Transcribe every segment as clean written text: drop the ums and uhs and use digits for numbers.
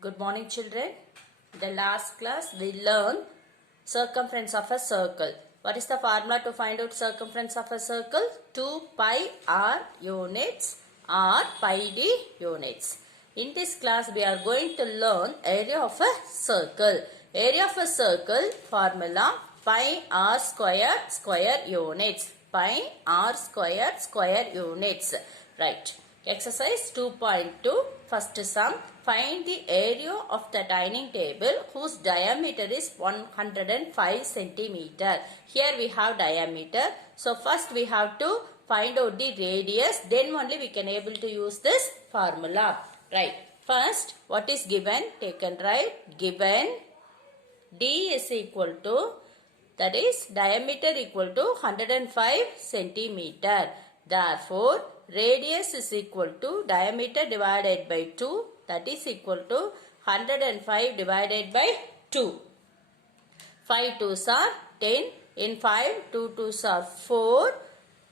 Good morning, children. In the last class, we learned circumference of a circle. What is the formula to find out circumference of a circle? 2 pi r units or pi d units. In this class, we are going to learn area of a circle. Area of a circle formula pi r square units. Pi r square units. Right. Exercise 2.2. First sum. Find the area of the dining table whose diameter is 105 centimeter. Here we have diameter. So first we have to find out the radius. Then only we can able to use this formula. Right. First, what is given? Take and write. Given D is equal to, that is diameter equal to 105 centimeter. Therefore, radius is equal to diameter divided by 2, that is equal to 105 divided by 2. 5 2s are 10. In 5, 2 2s are 4.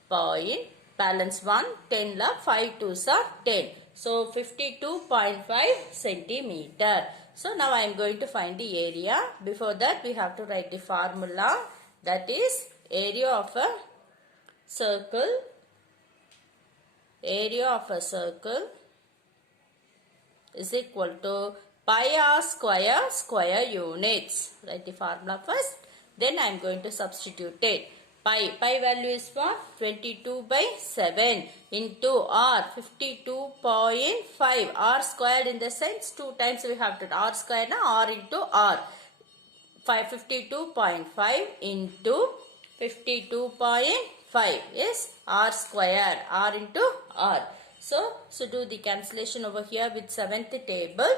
Point. Balance 1. 10 la 5 2s are 10. So, 52.5 centimeter. So, now I am going to find the area. Before that, we have to write the formula. That is area of a circle. Area of a circle is equal to pi r square units. Write the formula first. Then I am going to substitute it. Pi value is what? 22 by 7 into r 52.5. R squared in the sense 2 times we have to r square na r into r. 52.5 into 52.5 is r square, r into r. So do the cancellation over here with 7th table.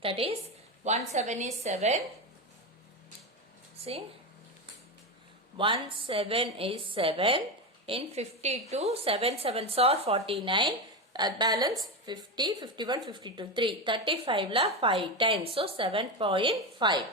That is 1 7 is 7. See, 1 7 is 7. In 52, 7 7s are 49. Balance 50, 51, 52, 3. 35 la 5 times. So 7.5.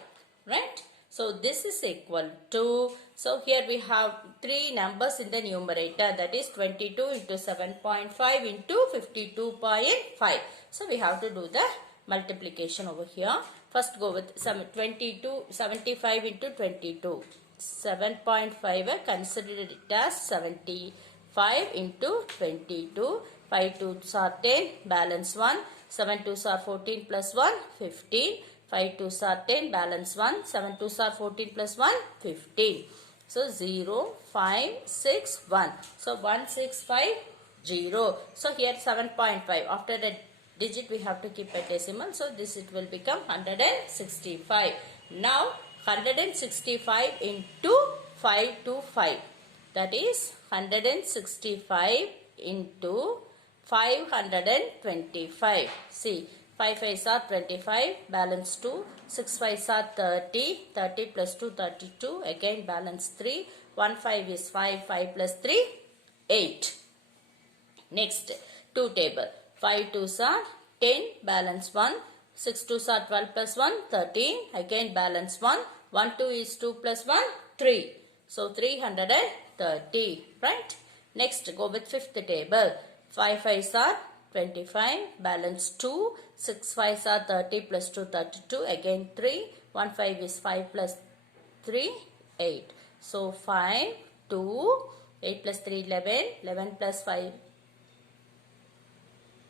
Right? So this is equal to, so here we have 3 numbers in the numerator, that is 22 into 7.5 into 52.5. So we have to do the multiplication over here. First go with 75 into 22. 7.5 consider it as 75 into 22. 5 2s are 10, balance 1. 7 2s are 14 plus 1, 15. 5 2s are 10, balance 1. 7 2s are 14 plus 1, 15. So 0, 5, 6, 1. So 1, 6, 5, 0. So here 7.5. After the digit we have to keep a decimal. So this it will become 165. Now 165 into 5 to 5. That is 165 into 525. See, 5 5s are 25, balance 2. 6 5s are 30. 30 plus 2, 32. Again balance 3. 1 5 is 5. 5 plus 3, 8. Next, 2 table. 5 2s are 10, balance 1. 6 2s are 12 plus 1, 13. Again balance 1. 1 2 is 2 plus 1, 3. So 330. Right? Next, go with 5th table. 5 5s are 25, balance 2. 6 5s are 30 plus 2, 32. Again 3. 1 5 is 5 plus 3, 8. So 5, 2, 8 plus 3, 11. 11 plus 5,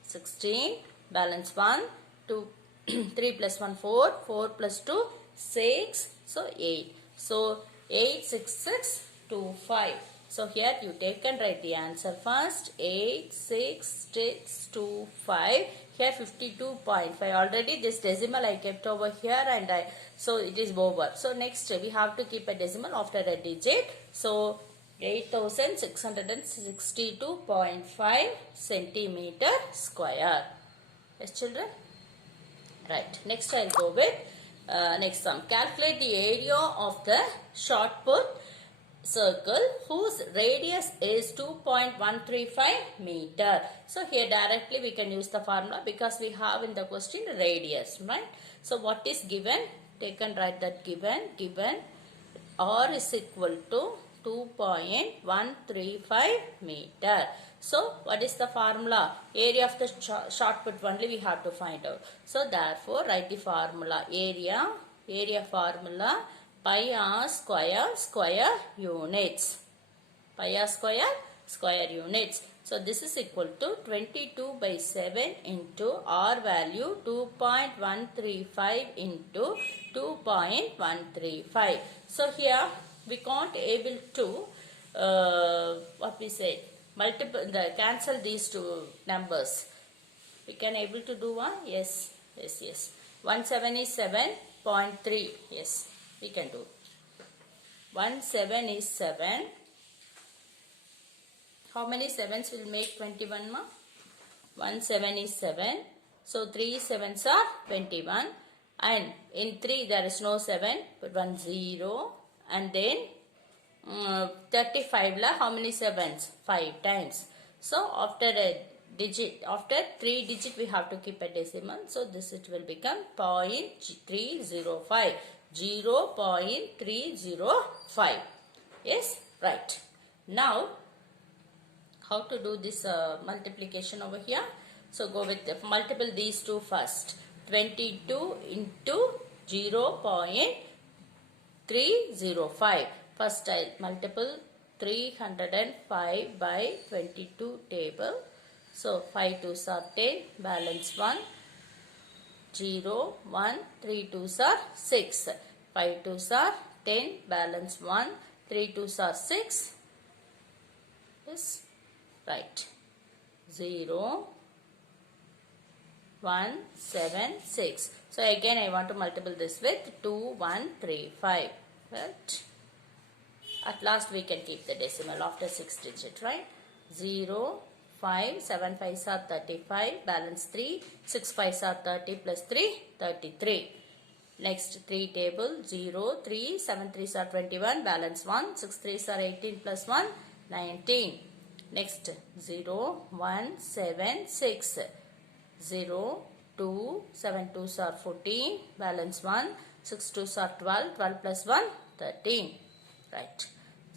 16. Balance 1, 2, 3 plus 1, 4. 4 plus 2, 6. So 8. So 8, 6, 6, 2, 5. So here you take and write the answer first. 8, 6, 6, 2, 5. Here 52.5. Already this decimal I kept over here and so it is over. So next we have to keep a decimal after a digit. So 8662.5 centimeter square. Yes, children? Right. Next I'll go with next sum. Calculate the area of the short put circle whose radius is 2.135 meter. So here directly we can use the formula because we have in the question radius, right? So what is given? Take and write that given. Given r is equal to 2.135 meter. So what is the formula? Area of the short put only we have to find out. So therefore write the formula. Area formula pi r square units. Pi r square units. So this is equal to 22 by 7 into r value 2.135 into 2.135. So here we can't able to what we say cancel these two numbers. We can able to do one? Yes. 177.3. Yes, we can do. 177. How many sevens will make 21 ma? 177. So 3 sevens are 21. And in 3 there is no 7 but 1 0. And then 35 la how many sevens? 5 times. So after 3 digit we have to keep a decimal. So this it will become 0.305. 0.305. Yes, right. Now how to do this multiplication over here? So go with multiple these two first. 22 into 0.305. First I'll multiple 305 by 22 table. So 5 2s are 10, balance 1, 0, 1, 3 2s are 6. 5 2s are 10, balance 1, 3 2s are 6. Yes, right. 0, 1, 7, 6. So again I want to multiple this with 2, 1, 3, 5. Right. At last we can keep the decimal after 6 digit, right? 0, 5, 7 5s are 35, balance 3, 6 5s are 30 plus 3, 33. Next 3 table, 0, 3, 7 3s are 21, balance 1, 6 3s are 18 plus 1, 19. Next 0, 1, 7, 6, 0, 2, 7 2s are 14, balance 1, 6 2s are 12, 12 plus 1, 13. Right.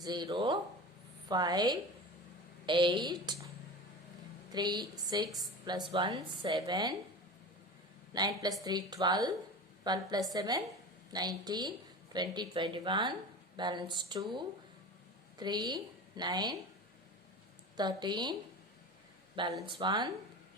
0, 5, 8, 3, 6 plus 1, 7, 9 plus 3, 12, 12 plus 7, 19, 20, 21, balance 2, 3, 9, 13, balance 1,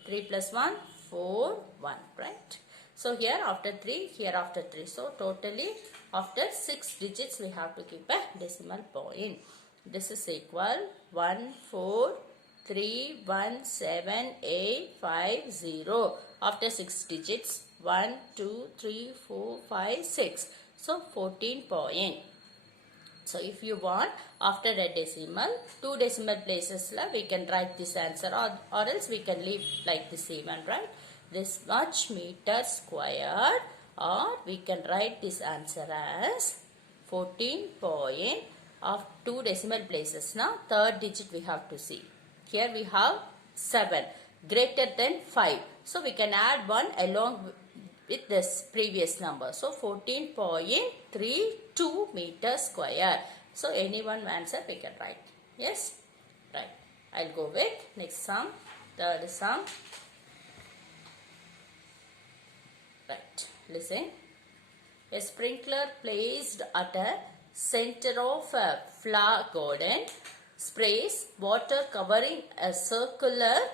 3 plus 1, 4, 1, right? So here after 3, here after 3. So totally after 6 digits we have to keep a decimal point. This is equal 1431785 after 6 digits 1 2 3 4 5 6. So 14 point. So if you want after a decimal 2 decimal places we can write this answer or else we can leave like this even, right? This much meter squared, or we can write this answer as 14 point of 2 decimal places. Now third digit we have to see. Here we have 7 greater than 5. So we can add 1 along with this previous number. So 14.32 meter square. So any one answer we can write. Yes, right. I'll go with next sum. Third sum. Right. Listen. A sprinkler placed at a center of a flower garden sprays water covering a circular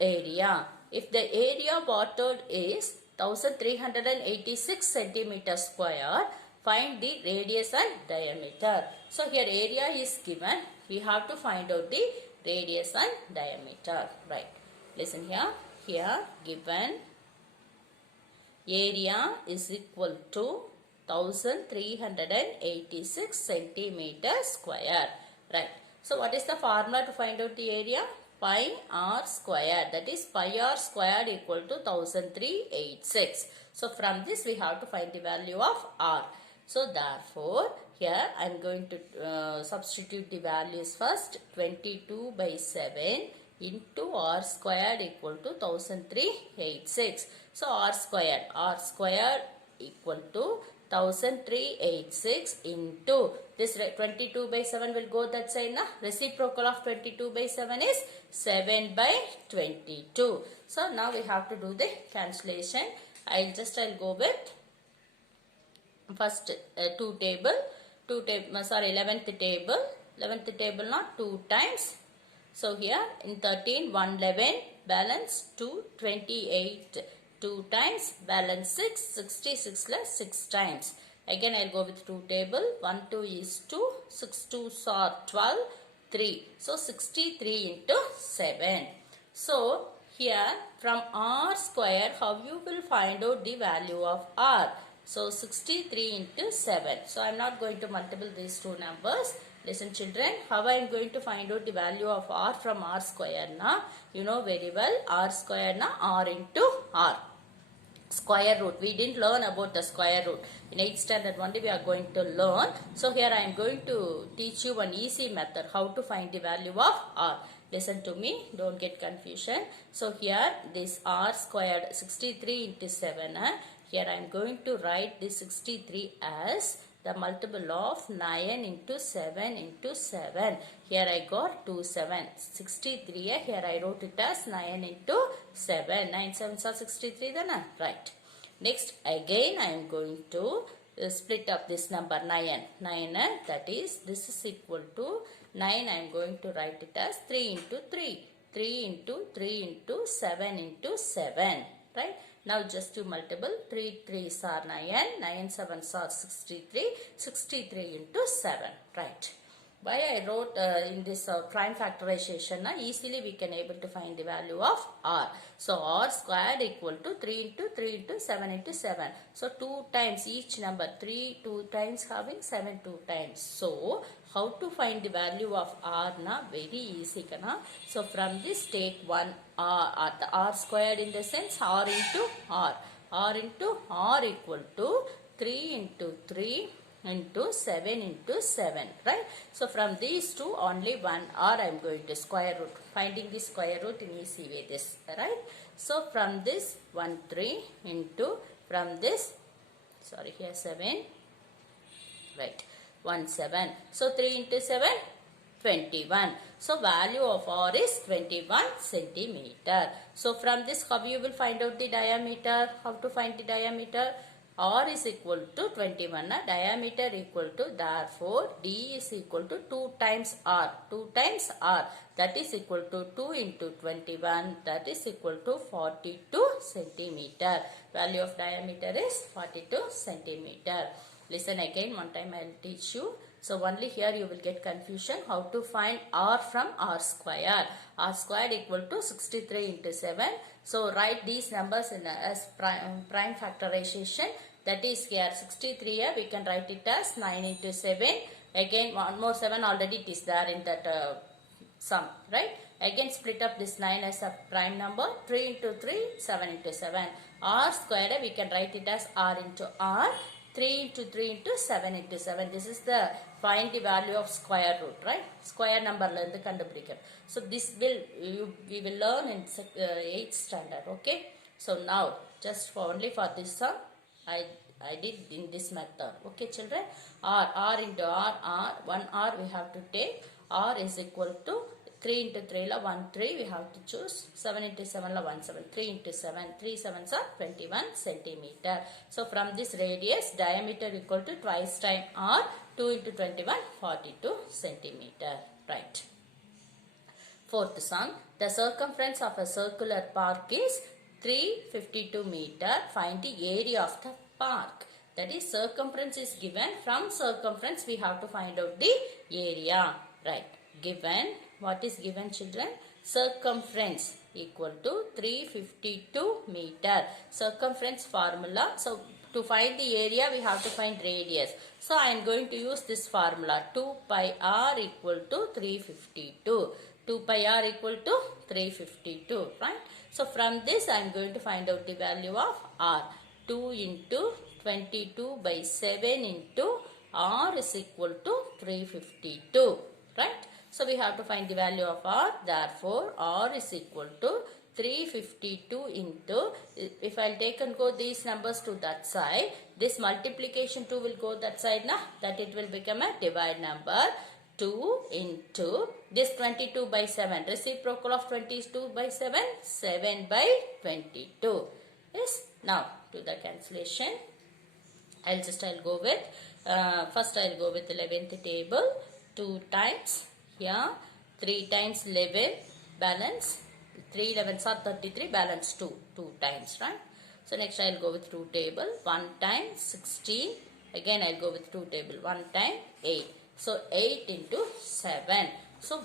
area. If the area watered is 1386 centimeter square, find the radius and diameter. So here area is given. We have to find out the radius and diameter. Right. Listen here. Here given area is equal to 1386 centimeter square. Right. So what is the formula to find out the area? Pi r square, that is pi r squared equal to 1386. So from this we have to find the value of r. So therefore here I am going to substitute the values first. 22 by 7 into r squared equal to 1386. So r squared equal to 1386 into this 22 by 7 will go that side na. Reciprocal of 22 by 7 is 7 by 22. So now we have to do the cancellation. I'll go with first 2 table, 11th table. 11th table not 2 times. So here in 13 111 balance 2 28 2 times balance 6 66 plus 6 times. Again I'll go with 2 table. 1 2 is 2, 6 2s are 12, 3. So 63 into 7. So here from r square how you will find out the value of r. So 63 into 7. So I am not going to multiply these two numbers. Listen children, how I am going to find out the value of r from r square na? You know very well, r square na r into r. Square root. We didn't learn about the square root. In 8th standard only we are going to learn. So here I am going to teach you one easy method how to find the value of r. Listen to me, don't get confusion. So here this r squared 63 into 7. Here I am going to write this 63 as the multiple of 9 into 7 into 7. Here I got 2 7. 63 here I wrote it as 9 into 7. 9 7s are 63 then. Right. Next again I am going to split up this number 9. 9 that is this is equal to 9 I am going to write it as 3 into 3. 3 into 3 into 7 into 7. Right. Now just to multiple 3 3s are 9, 9 7s are 63, 63 into 7. Right. Why I wrote in this prime factorization, easily we can able to find the value of r. So r squared equal to 3 into 3 into 7 into 7. So 2 times each number, 3 2 times having 7 2 times. So how to find the value of r na? Very easy kana. So from this take one r, the r squared in the sense r into r. R into r equal to 3 into 3 into 7 into 7, right? So from these two only one r I am going to square root. Finding the square root in easy way this, right? So from this 1 3 into from this, sorry here 7, right, 1 7. So 3 into 7, 21. So value of r is 21 centimeter. So from this how you will find out the diameter? How to find the diameter? R is equal to 21. Diameter equal to, therefore D is equal to 2 times R. 2 times R, that is equal to 2 into 21, that is equal to 42 centimeter. Value of diameter is 42 centimeter. Listen again, one time I will teach you. So only here you will get confusion how to find r from r square. R squared equal to 63 into 7. So write these numbers in as prime factorization. That is here 63 here we can write it as 9 into 7. Again one more 7 already it is there in that sum, right? Again split up this 9 as a prime number. 3 into 3, 7 into 7. R squared we can write it as r into r. 3 into 3 into 7 into 7. This is the find the value of square root, right? Square number la kandupidikka. So this will we will learn in 8th standard, okay? So now just for only for this sum I did in this method, okay children? R into r, 1 r we have to take. R is equal to 3 into 3 la 1 3 we have to choose. 7 into 7 la 1 7. 3 into 7, 3 7s are 21 centimeter. So from this radius diameter equal to twice time r. 2 into 21, 42 centimeter. Right. Fourth sum. The circumference of a circular park is 352 meter. Find the area of the park. That is circumference is given. From circumference we have to find out the area. Right. Given. What is given children? Circumference equal to 352 meter. Circumference formula. So to find the area we have to find radius. So I am going to use this formula. 2 pi r equal to 352. 2 pi r equal to 352. Right. So from this I am going to find out the value of r. 2 into 22 by 7 into r is equal to 352. Right. So we have to find the value of r. Therefore r is equal to 352 into, if I'll take and go these numbers to that side, this multiplication 2 will go that side, na, that it will become a divide number. 2 into this 22 by 7. Reciprocal of 22 by 7, 7 by 22. Yes. Now to the cancellation. I'll go with, first I'll go with 11th table. 2 times here, 3 times 11, balance 3 11s are 33, balance 2 times, right? So next I'll go with 2 table. 1 times 16, again I'll go with 2 table. 1 time 8. So 8 into 7. So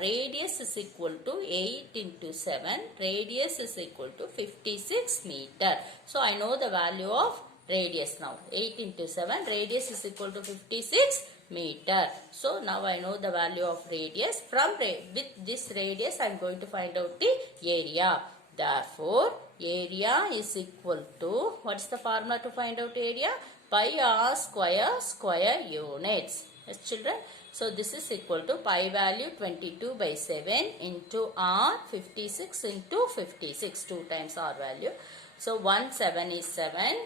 radius is equal to 8 into 7. Radius is equal to 56 meter. So I know the value of radius now. 8 into 7. Radius is equal to 56 meter. So now I know the value of radius. With this radius I am going to find out the area. Therefore area is equal to, what is the formula to find out area? Pi r square units. Yes, children. So this is equal to pi value 22 by 7 into r 56 into 56. 2 times r value. So 1 7 is 7.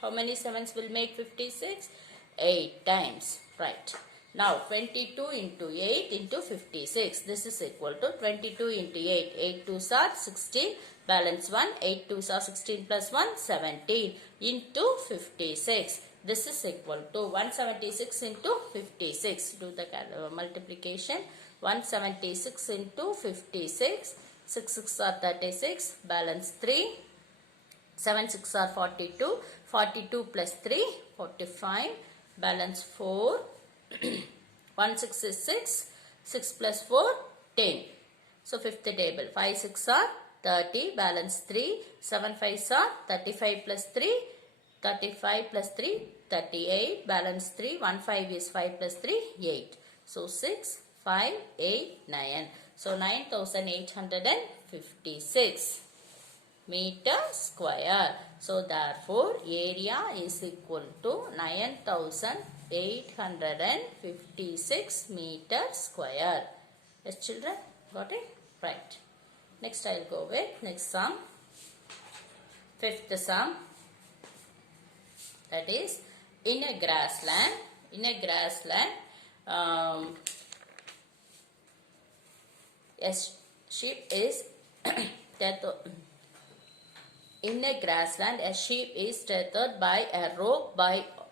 How many 7s will make 56? 8 times. Right. Now 22 into 8 into 56. This is equal to 22 into 8. 8 2s are 16. Balance 1. 8 2s are 16 plus 1. 17 into 56. This is equal to 176 into 56. Do the multiplication. 176 into 56. 6 6 are 36. Balance 3. 7 6 are 42. 42 plus 3. 45. Balance 4. 1 6 is 6. 6 plus 4. 10. So fifth table. 5 6 are 30. Balance 3. 7 5 are 35 plus 3. 35 plus 3, 38, balance 3, 1 5 is 5 plus 3, 8. So 6, 5, 8, 9. So 9856 meter square. So therefore area is equal to 9856 meter square. Yes, children, got it? Right. Next I'll go with next sum. Fifth sum. That is, in a grassland, a sheep is in a grassland, a sheep is tethered by a rope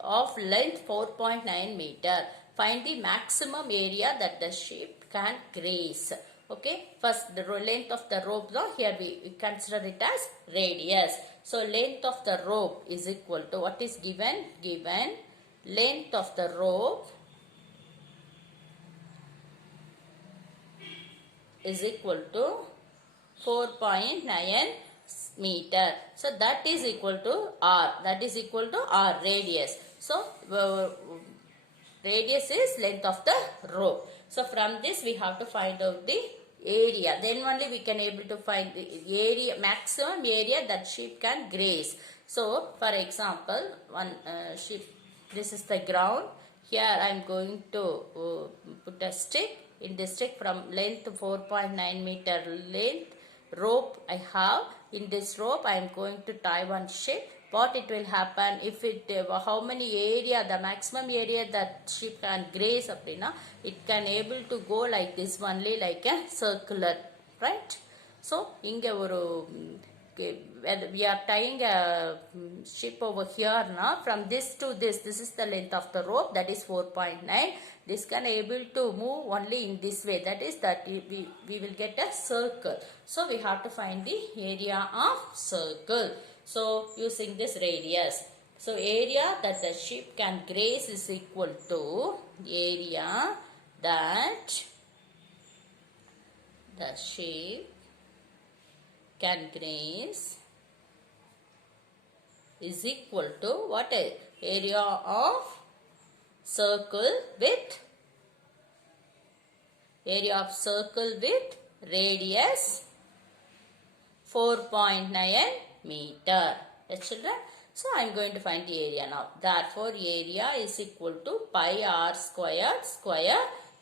of length 4.9 meter. Find the maximum area that the sheep can graze. Okay, first the length of the rope, now here we consider it as radius. So length of the rope is equal to, what is given? Given length of the rope is equal to 4.9 meter. So that is equal to r. That is equal to r, radius. So radius is length of the rope. So from this we have to find out the area. Then only we can able to find the area, maximum area that sheep can graze. So for example, one sheep, this is the ground. Here I am going to put a stick. In this stick from length 4.9 meter length rope I have. In this rope I am going to tie one sheep. What it will happen if it, how many area, the maximum area that sheep can graze appadina, it can able to go like this only, like a circular, right? So inga oru we are tying a sheep over here now. From this to this is the length of the rope, that is 4.9. This can able to move only in this way, that is that we will get a circle. So we have to find the area of circle. So using this radius. So area that the sheep can graze is equal to area that the sheep can graze is equal to what? Area of circle with radius 4.9 meter. Yes, children. So I am going to find the area now. Therefore area is equal to pi r square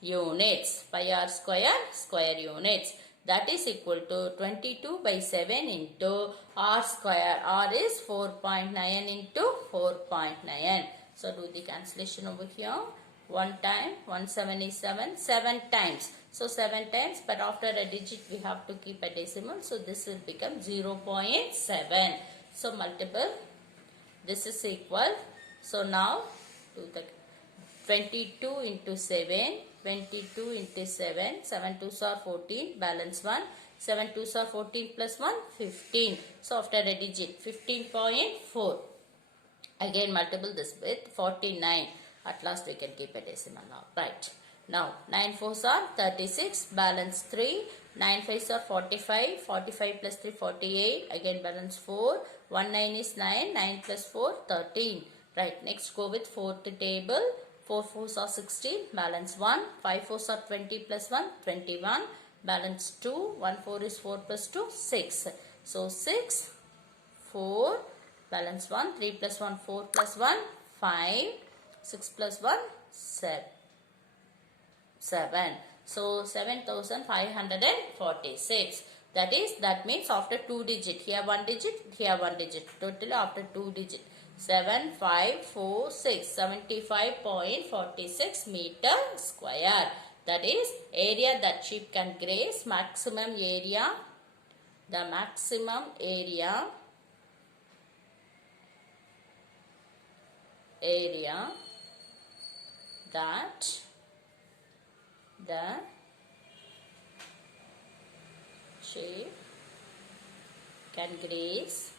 units. Pi r square units. that is equal to 22 by 7 into r square. R is 4.9 into 4.9. So do the cancellation over here. 1 time 177, 7 times. So 7 times, but after a digit we have to keep a decimal. So this will become 0.7. So multiple. This is equal. So now do the 22 into 7. 22 into 7. 7 2s are 14. Balance 1. 7 2s are 14 plus 1. 15. So after a digit 15.4. Again multiple this with 49. At last we can keep a decimal now. Right. Now 9 4s are 36. Balance 3. 9 5s are 45. 45 plus 3 48. Again balance 4. 1 9 is 9. 9 plus 4 13. Right. Next go with fourth table. 4 4s are 16. Balance 1. 5 4s are 20 plus 1 21. Balance 2. 1 4 is 4 plus 2 6. So 6 4. Balance 1. 3 plus 1 4 plus 1 5. 6 plus 1 7. So 7546. That means after 2 digit. Here 1 digit. Here 1 digit. Totally after 2 digit. 7546. 75.46 meter square. That is area that sheep can graze. Maximum area. The maximum area that the sheep can graze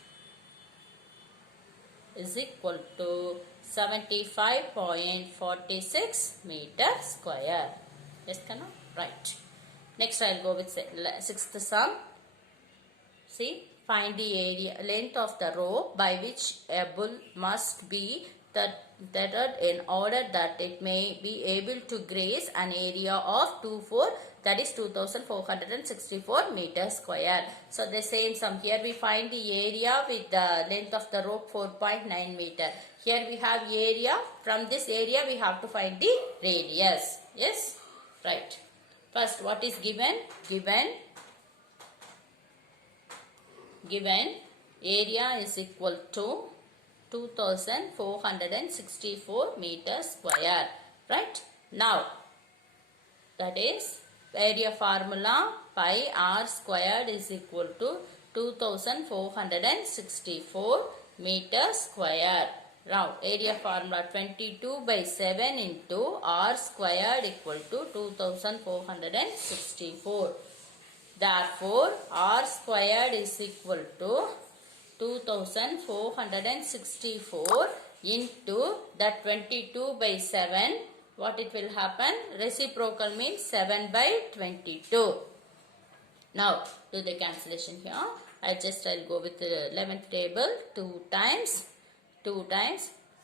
is equal to 75.46 meter square. Yes, Kana? Right. Next I'll go with sixth sum. See, find the area length of the rope by which a bull must be tethered in order that it may be able to graze an area of 24, that is 2464 meters square. So the same sum. Here we find the area with the length of the rope 4.9 meter. Here we have area. From this area we have to find the radius. Yes? Right. First, what is given? Given area is equal to 2464 meters square. Right? Now, that is area formula pi r squared is equal to 2464 meters square. Now, area formula 22 by 7 into r squared equal to 2464. Therefore, r squared is equal to 2464 into that 22 by 7. What it will happen? Reciprocal means 7 by 22. Now, do the cancellation here. I'll go with the 11th table. 2 times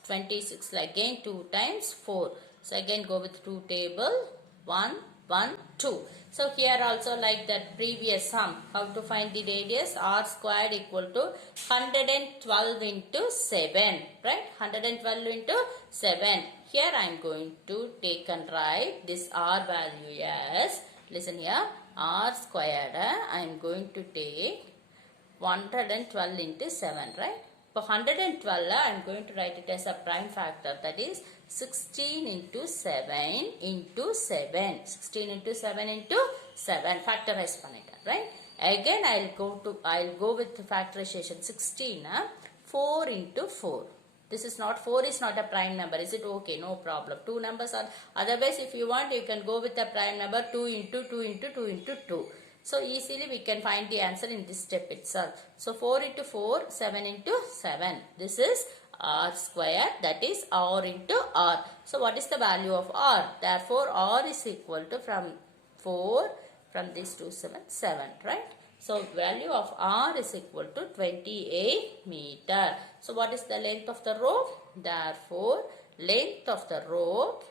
26 again 2 times 4. So again go with 2 table 1 1 2. So here also like that previous sum, how to find the radius? R squared equal to 112 into 7, right? 112 into 7. Here I am going to take and write this R value as, listen here, R squared I am going to take 112 into 7, right? For 112 I am going to write it as a prime factor, that is 16 into 7 into 7. 16 into 7 into 7. Factorize pannita, right? Again I'll go with the factorization 16. 4 into 4. This is not, 4 is not a prime number. Is it okay? No problem. 2 numbers are, otherwise if you want you can go with the prime number 2 into 2 into 2 into 2. So easily we can find the answer in this step itself. So 4 into 4, 7 into 7. This is R square, that is R into R. So what is the value of R? Therefore R is equal to from 4, from this to 7, right? So value of R is equal to 28 meter. So what is the length of the rope? Therefore length of the rope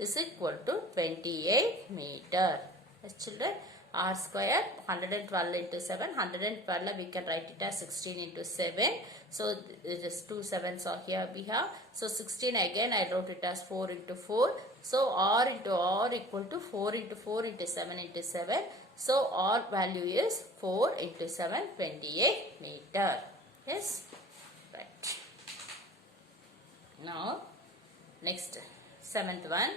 is equal to 28 meter. Yes, children. r square 112 into 7. 112 we can write it as 16 into 7. So it is 2 7s are here we have. So 16 again I wrote it as 4 into 4. So r into r equal to 4 into 4 into 7 into 7. So r value is 4 into 7, 28 meter. Yes. Right. Now next 7th one.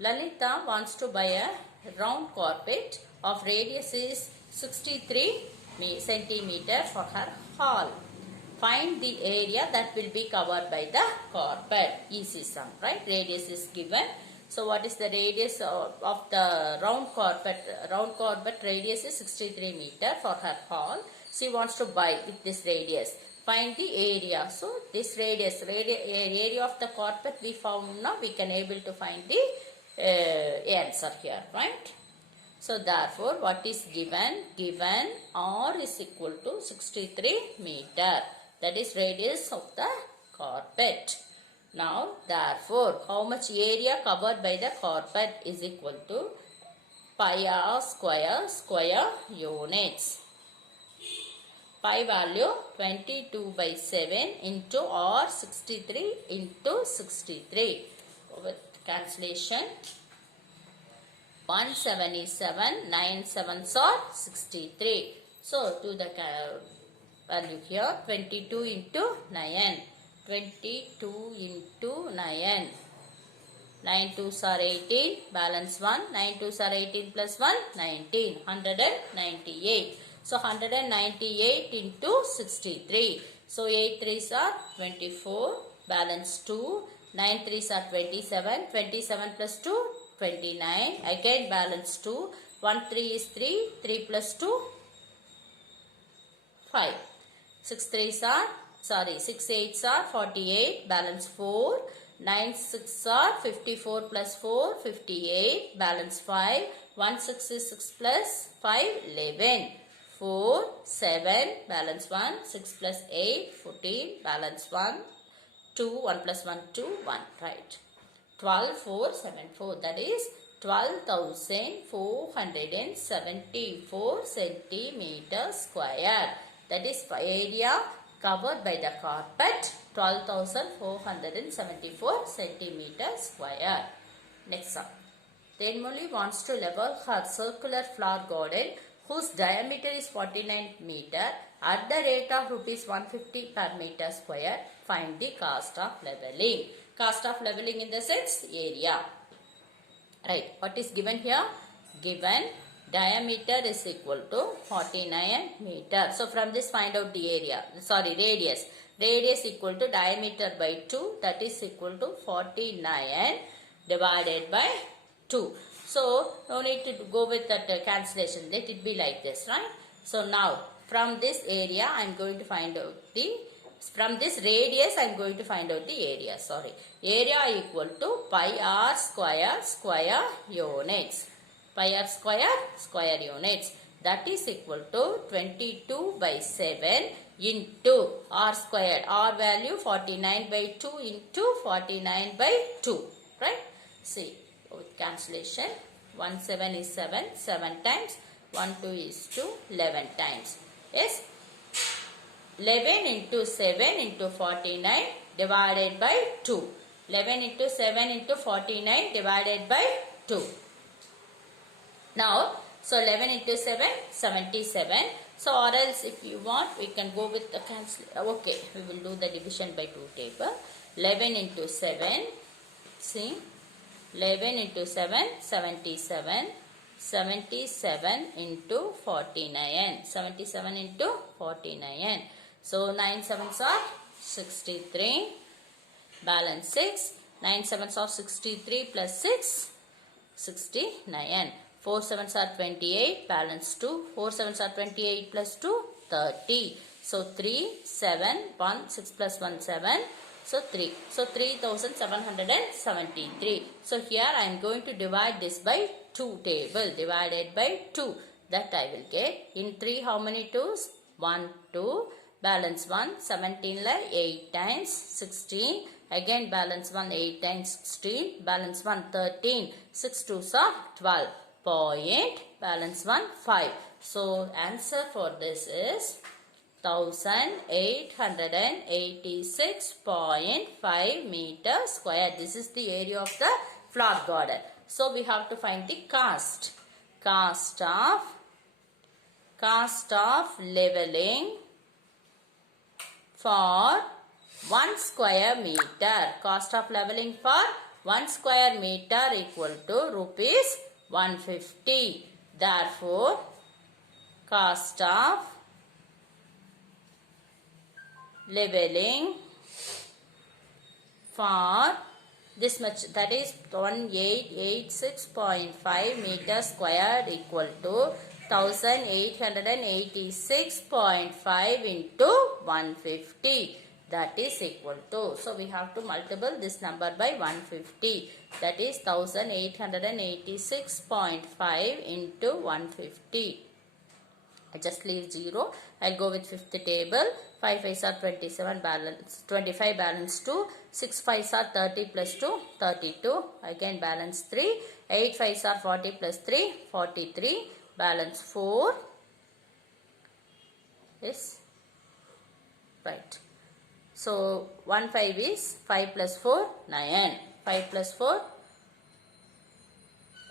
Lalita wants to buy a round carpet of radius is 63 centimeter for her hall. Find the area that will be covered by the carpet. Easy sum, right? Radius is given. So what is the radius of the round carpet? Round carpet radius is 63 meter for her hall. She wants to buy with this radius. Find the area. So this radius, area of the carpet we found now. We can able to find the answer here, right? So therefore what is given? Given r is equal to 63 meter. That is radius of the carpet. Now therefore how much area covered by the carpet is equal to pi r square units. Pi value 22 by 7 into r 63 into 63. With cancellation 1 7 is 7, 9 7s are 63. So to the value here 22 into 9. 22 into 9. 9 2s are 18, balance 1. 9 2s are 18 plus 1, 19. 198. So 198 into 63. So 8 3s are 24, balance 2. 9 3s are 27. 27 plus 2, 29. Again balance 2. 1 3 is 3. 3 plus 2, 5. 6 3s are 6 8s are 48, balance 4. 9 6 are 54 plus 4, 58, balance 5. 1 6 is 6 plus 5, 11. 4 7, balance 1. 6 plus 8, 14, balance 1. 2 1 plus 1 2, 1, right. 12 4 7 4, that is 12,474 centimeter square. That is area covered by the carpet, 12,474 centimeter square. Next up, Tenmoli wants to level her circular flower garden whose diameter is 49 meter at the rate of rupees 150 per meter square. Find the cost of leveling. Cost of leveling in the sense area. Right. What is given here? Given diameter is equal to 49 meter. So from this find out the area. Radius. Radius equal to diameter by 2. That is equal to 49 divided by 2. So no need to go with that cancellation. Let it be like this, right? So now from this area I am going to find out from this radius I am going to find out the area. Area equal to pi r square units. Pi r square units. That is equal to 22 by 7 into r squared. R value 49 by 2 into 49 by 2. Right? See, with cancellation 1 7 is 7. 7 times. 1 2 is 2. 11 times. Yes? 11 into 7 into 49 divided by 2. 11 into 7 into 49 divided by 2. Now, so 11 into 7, 77. So, or else if you want, we can go with the cancel. Okay, we will do the division by 2 table. 11 into 7, see, 11 into 7, 77. 77 into 49. 77 into 49. So, 9 7s are 63. Balance 6. 9 7s are 63 plus 6, 69. 4 7s are 28. Balance 2. 4 7s are 28 plus 2, 30. So, 3, 7, 1, 6 plus 1, 7. So, 3. So, 3773. So, here I am going to divide this by 2 table. Divided by 2. That I will get. In 3, how many 2s? 1, 2. Balance 1. 17 like 8 times 16. Again balance 1 8 times 16. Balance 1 13. 6 2s are 12. point, balance 1, 5. So, answer for this is 1886.5 meters square. This is the area of the flower garden. So, we have to find the cost. Cost of leveling for 1 square meter. Cost of leveling for 1 square meter equal to rupees 150. Therefore, cost of leveling for this much, that is 1886.5 meter square equal to 1886.5 into 150. That is equal to, so we have to multiply this number by 150. That is 1886.5 into 150. I just leave 0. I'll go with fifth table. 5 5s are 27 balance 25 balance 2. 6 5s are 30 plus 2 32. Again balance 3. 8 5s are 40 plus 3 43. Balance 4 is right. So 1 5 is 5 plus 4 9. 5 plus 4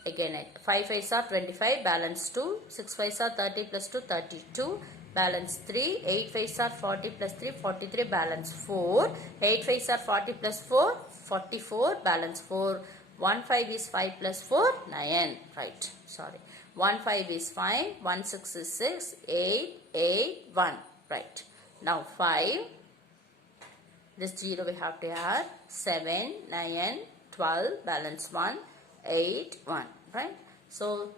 again 5 5s are 25 balance 2. 6 5s are 30 plus 2 32. Balance 3. 8 5s are 40 plus 3 43. Balance 4. 8 5s are 40 plus 4 44. Balance 4. 1 5 is 5 plus 4 9. Right. Sorry. 1 5 is 5. 1 6 is 6. 8 8 1. Right. Now 5. This 0 we have to add. 7 9 12. Balance 1. 8 1. Right. So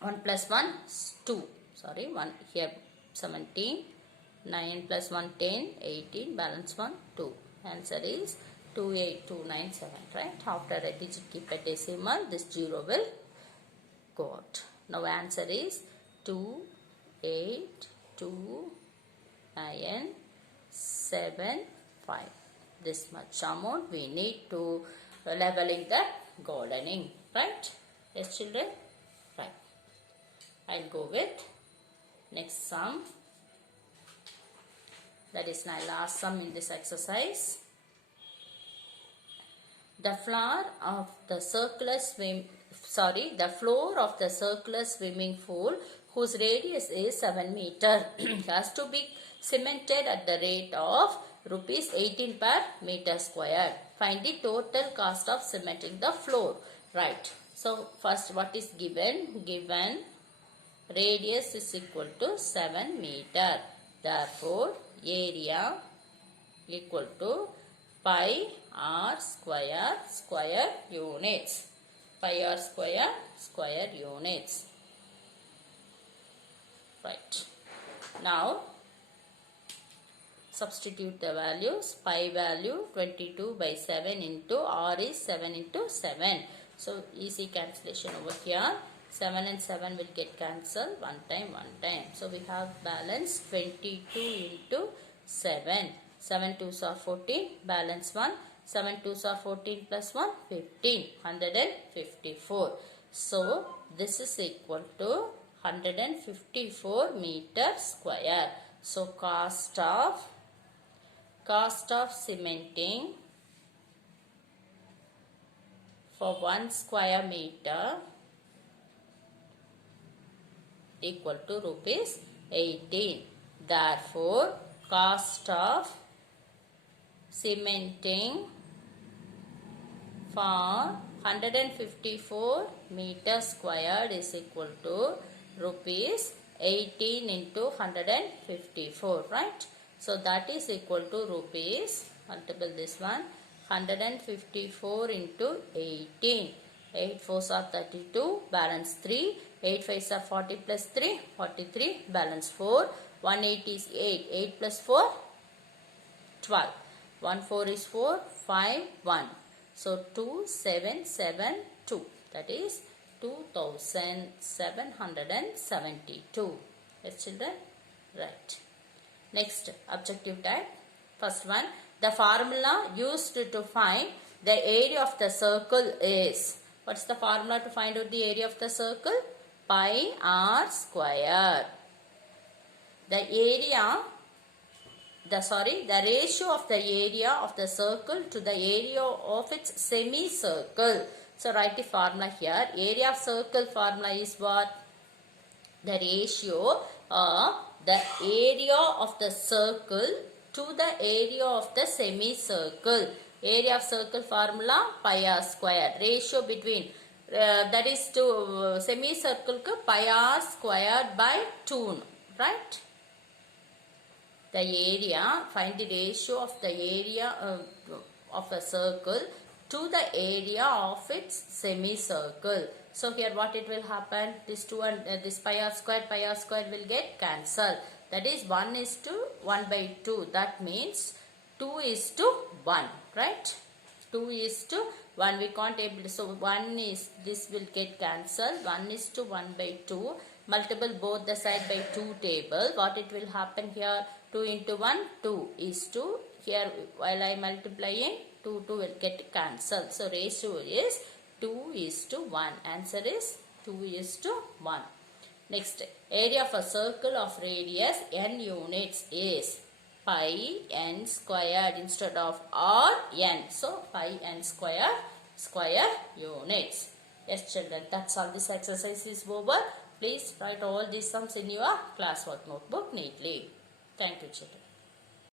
1 plus 1 is 2. Sorry, 1 here 17. 9 plus 1 10. 18. Balance 1 2. Answer is 28297. Right. After a digit keep a decimal, this 0 will go out. Now answer is 28297.5. This much amount we need to leveling the gardening. Right? Yes, children? Right. I'll go with next sum. That is my last sum in this exercise. The floor of the circular swimming pool whose radius is 7 meter has to be cemented at the rate of rupees 18 per meter square. Find the total cost of cementing the floor. Right. So first what is given? Given radius is equal to 7 meter. Therefore area equal to pi r square units. Pi r square units. Right. Now substitute the values. Pi value 22 by 7 into r is 7 into 7. So easy cancellation over here. 7 and 7 will get cancelled one time. So we have balance 22 into 7. 7 2s are 14. Balance 1. 7 2s are 14 plus 1. 15. 154. So this is equal to 154 meter square. So cost of cementing for 1 square meter equal to rupees 18. Therefore, cost of cementing for 154 meter squared is equal to rupees 18 into 154. Right? So that is equal to rupees, multiple this one, 154 into 18. 8 4s are 32. Balance 3. 8 5s are 40 plus 3. 43. Balance 4. 1 8 is 8. 8 plus 4. 12. 1 4 is 4. 5 1. So 2772. That is 2772. Yes, children? Right. Next, objective type. First one, the formula used to find the area of the circle is. What's the formula to find out the area of the circle? Pi r square. The ratio of the area of the circle to the area of its semicircle. So write the formula here. Area of circle formula is what? The ratio of the area of the circle to the area of the semicircle. Area of circle formula pi r square. Ratio between that is to semicircle pi r squared by 2, right? The area, find the ratio of the area of a circle to the area of its semicircle. So here what it will happen, this 2 and this pi r square will get cancelled. That is 1 is to 1 by 2. That means 2 is to 1, right? 2 is to 1. We can't able to, so 1 is, this will get cancelled. 1 is to 1 by 2. Multiple both the side by 2 table. What it will happen here? 2 into 1, 2 is to, here while I multiplying, 2 will get cancelled. So ratio is 2 is to 1. Answer is 2 is to 1. Next, area of a circle of radius n units is pi n squared instead of r n. So pi n square units. Yes children, that's all. This exercise is over. Please write all these sums in your classwork notebook neatly. Thank you children.